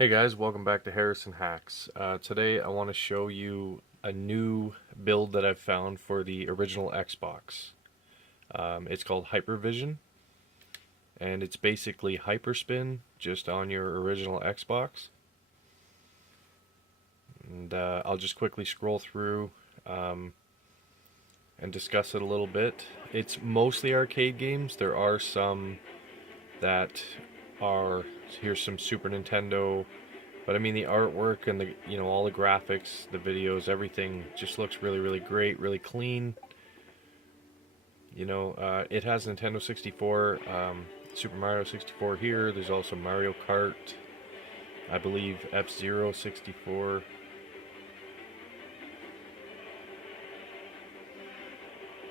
Hey guys, welcome back to Harrison Hacks. Today I want to show you a new build that I've found for the original Xbox. It's called Hypervision, and it's basically Hyperspin just on your original Xbox. And I'll just quickly scroll through and discuss it a little bit. It's mostly arcade games. There are some that are, here's some Super Nintendo. But I mean, the artwork and the all the graphics, the videos, everything just looks really, really great, really clean. It has Nintendo 64, Super Mario 64 here. There's also Mario Kart, I believe F-Zero 64.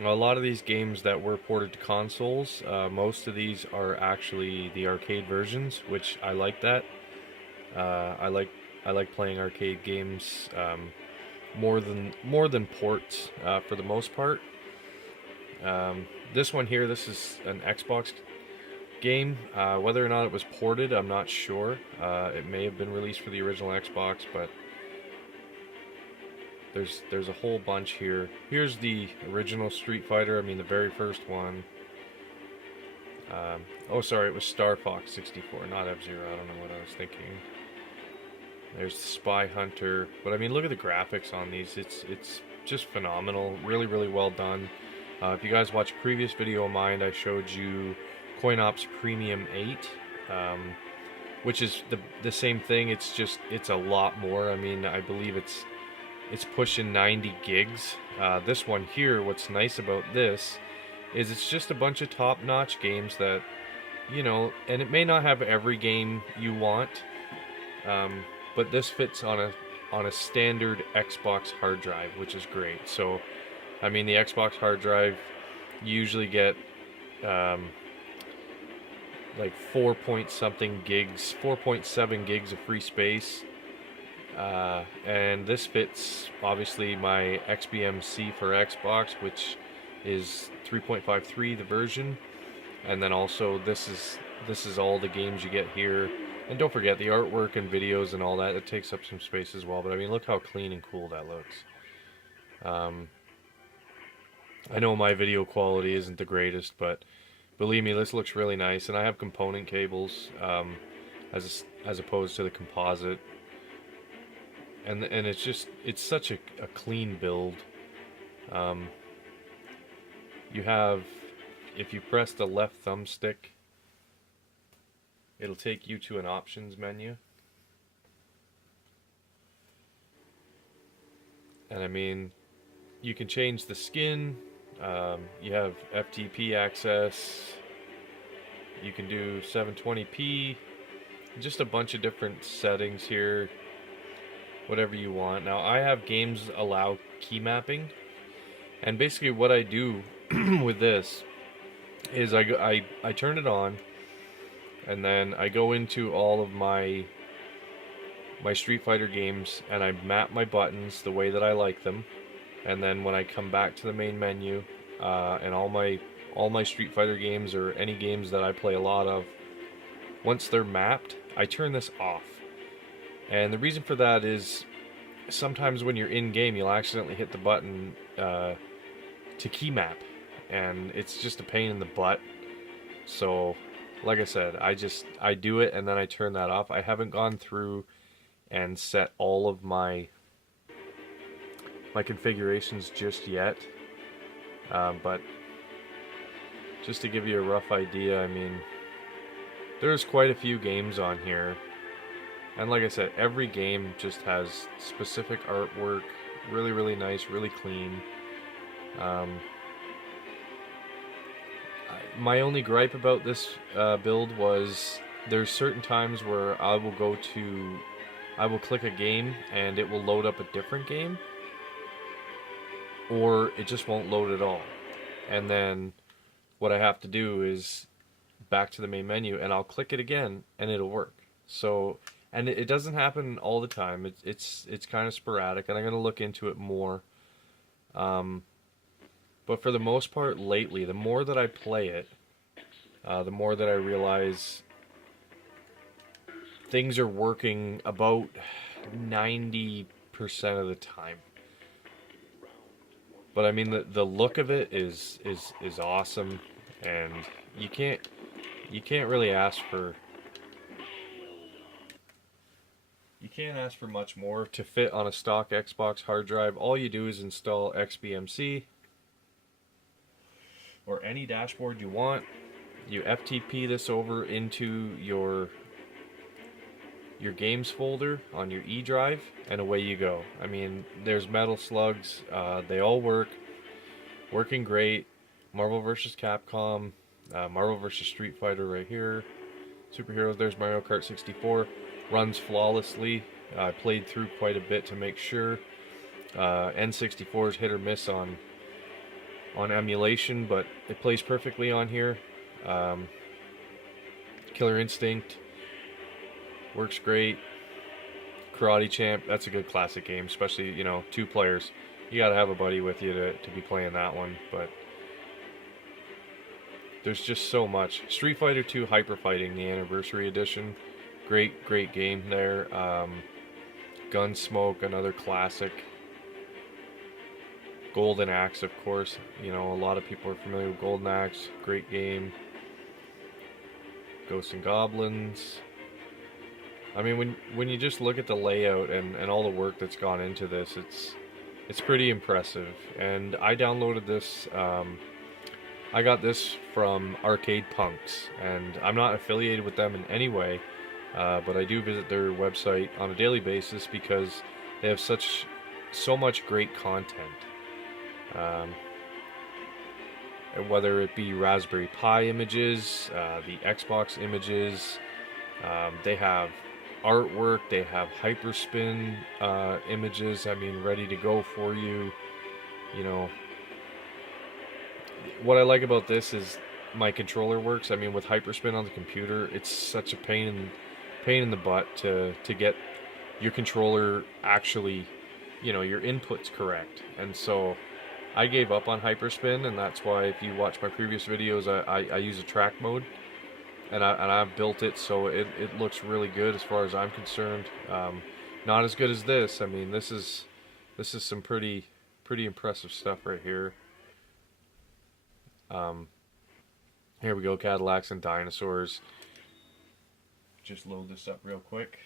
A lot of these games that were ported to consoles, most of these are actually the arcade versions, which I like that. I like playing arcade games more than ports for the most part. This one here, this is an Xbox game. Whether or not it was ported, I'm not sure. It may have been released for the original Xbox, but there's a whole bunch here. Here's the original Street Fighter. I mean, the very first one. Oh, sorry, it was Star Fox 64, not F-Zero. I don't know what I was thinking. There's the Spy Hunter, but I mean, look at the graphics on these. It's just phenomenal. Really, really well done. If you guys watched a previous video of mine, I showed you CoinOps Premium 8, which is the same thing. It's a lot more. I mean, I believe it's pushing 90 gigs. This one here, what's nice about this is it's just a bunch of top-notch games that, and it may not have every game you want. But this fits on a standard Xbox hard drive, which is great. So, I mean, the Xbox hard drive, you usually get like 4 point something gigs, 4.7 gigs of free space. And this fits obviously my XBMC for Xbox, which is 3.53 the version, and then also this is all the games you get here. And don't forget the artwork and videos and all that. It takes up some space as well. But I mean, look how clean and cool that looks. I know my video quality isn't the greatest, but believe me, this looks really nice. And I have component cables as opposed to the composite. And it's such a clean build. You have, if you press the left thumbstick, it'll take you to an options menu. And I mean, you can change the skin. You have FTP access. You can do 720p. Just a bunch of different settings here. Whatever you want. Now, I have games allow key mapping. And basically what I do with this is I turn it on. And then I go into all of my Street Fighter games and I map my buttons the way that I like them. And then when I come back to the main menu, and all my Street Fighter games or any games that I play a lot of, once they're mapped, I turn this off. And the reason for that is sometimes when you're in game, you'll accidentally hit the button to key map, and it's just a pain in the butt. So, like I said, I do it and then I turn that off. I haven't gone through and set all of my configurations just yet, but just to give you a rough idea, I mean, there's quite a few games on here, and like I said, every game just has specific artwork, really, really nice, really clean. My only gripe about this build was there's certain times where I will click a game and it will load up a different game, or it just won't load at all. And then what I have to do is back to the main menu and I'll click it again and it'll work. So, and it doesn't happen all the time. It's kind of sporadic, and I'm going to look into it more. But for the most part, lately, the more that I play it, the more that I realize things are working about 90% of the time. But I mean, the look of it is awesome, and you can't you can't really ask for you can't ask for much more to fit on a stock Xbox hard drive. All you do is install XBMC or any dashboard you want. You FTP this over into your games folder on your E drive, and away you go. I mean, there's Metal Slugs. They all working great. Marvel vs. Capcom, Marvel vs. Street Fighter right here. Superheroes. There's Mario Kart 64. Runs flawlessly. I played through quite a bit to make sure. N64 is hit or miss on emulation, but it plays perfectly on here. Killer Instinct works great. Karate Champ, that's a good classic game, especially, you know, 2 players. You gotta have a buddy with you to be playing that one, but there's just so much. Street Fighter 2 Hyper Fighting, the Anniversary Edition, great game there. Gunsmoke, another classic. Golden Axe, of course. You know, a lot of people are familiar with Golden Axe. Great game. Ghosts and Goblins. I mean, when you just look at the layout and all the work that's gone into this, it's pretty impressive. And I downloaded this. I got this from Arcade Punks, and I'm not affiliated with them in any way, but I do visit their website on a daily basis because they have so much great content. And whether it be Raspberry Pi images, the Xbox images, they have artwork, they have Hyperspin images, I mean, ready to go for you. You know, what I like about this is my controller works. I mean, with Hyperspin on the computer, it's such a pain in the butt to get your controller actually, you know, your inputs correct. And so I gave up on Hyperspin, and that's why if you watch my previous videos, I use a track mode, and I've built it so it looks really good as far as I'm concerned. Not as good as this. I mean, this is some pretty impressive stuff right here. Here we go, Cadillacs and Dinosaurs. Just load this up real quick.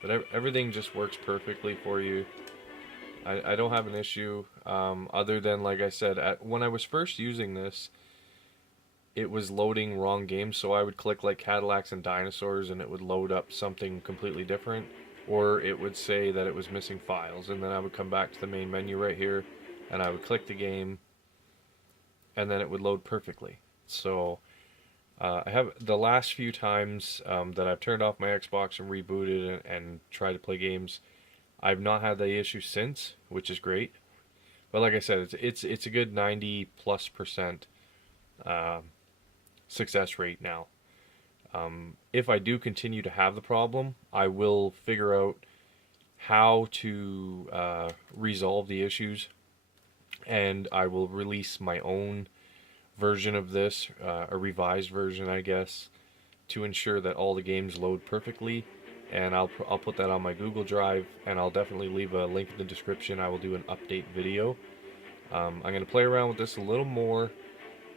But everything just works perfectly for you. I don't have an issue, other than, like I said, when I was first using this, it was loading wrong games, so I would click like Cadillacs and Dinosaurs and it would load up something completely different, or it would say that it was missing files, and then I would come back to the main menu right here and I would click the game and then it would load perfectly. So I have the last few times that I've turned off my Xbox and rebooted and tried to play games, I've not had the issue since, which is great. But like I said, it's a good 90+% success rate now. If I do continue to have the problem, I will figure out how to resolve the issues, and I will release my own version of this, a revised version, I guess, to ensure that all the games load perfectly. And I'll put that on my Google Drive, and I'll definitely leave a link in the description. I will do an update video. I'm going to play around with this a little more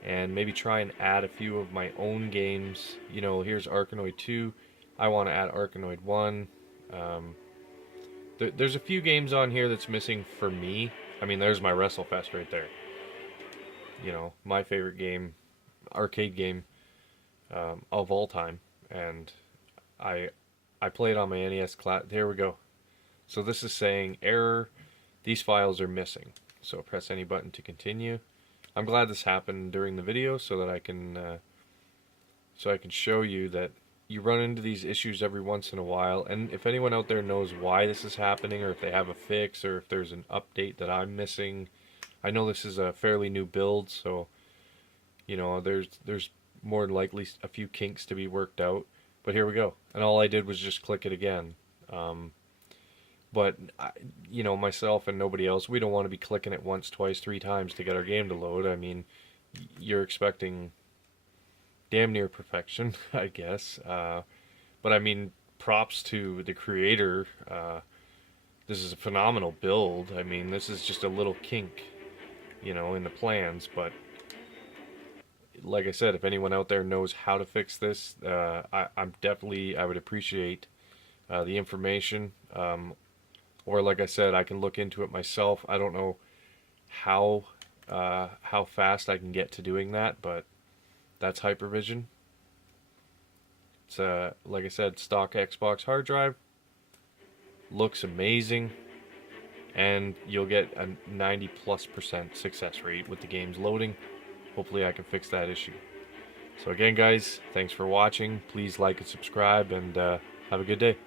and maybe try and add a few of my own games. You know, here's Arkanoid 2. I want to add Arkanoid 1. There's a few games on here that's missing for me. I mean, there's my WrestleFest right there. You know, my favorite game, arcade game of all time. And I play it on my NES class. There we go. So this is saying error. These files are missing. So press any button to continue. I'm glad this happened during the video so that I can show you that you run into these issues every once in a while. And if anyone out there knows why this is happening, or if they have a fix, or if there's an update that I'm missing, I know this is a fairly new build, so you know there's more than likely a few kinks to be worked out. But here we go. And all I did was just click it again. But you know, myself and nobody else, we don't want to be clicking it once, twice, three times to get our game to load. I mean, you're expecting damn near perfection, I guess. But I mean, props to the creator. This is a phenomenal build. I mean, this is just a little kink, you know, in the plans. But like I said, if anyone out there knows how to fix this, I'm definitely, I would appreciate the information. Or like I said, I can look into it myself. I don't know how how fast I can get to doing that, but that's Hypervision. It's like I said, stock Xbox hard drive. Looks amazing, and you'll get a 90+% success rate with the game's loading. Hopefully I can fix that issue. So again, guys, thanks for watching. Please like and subscribe, and have a good day.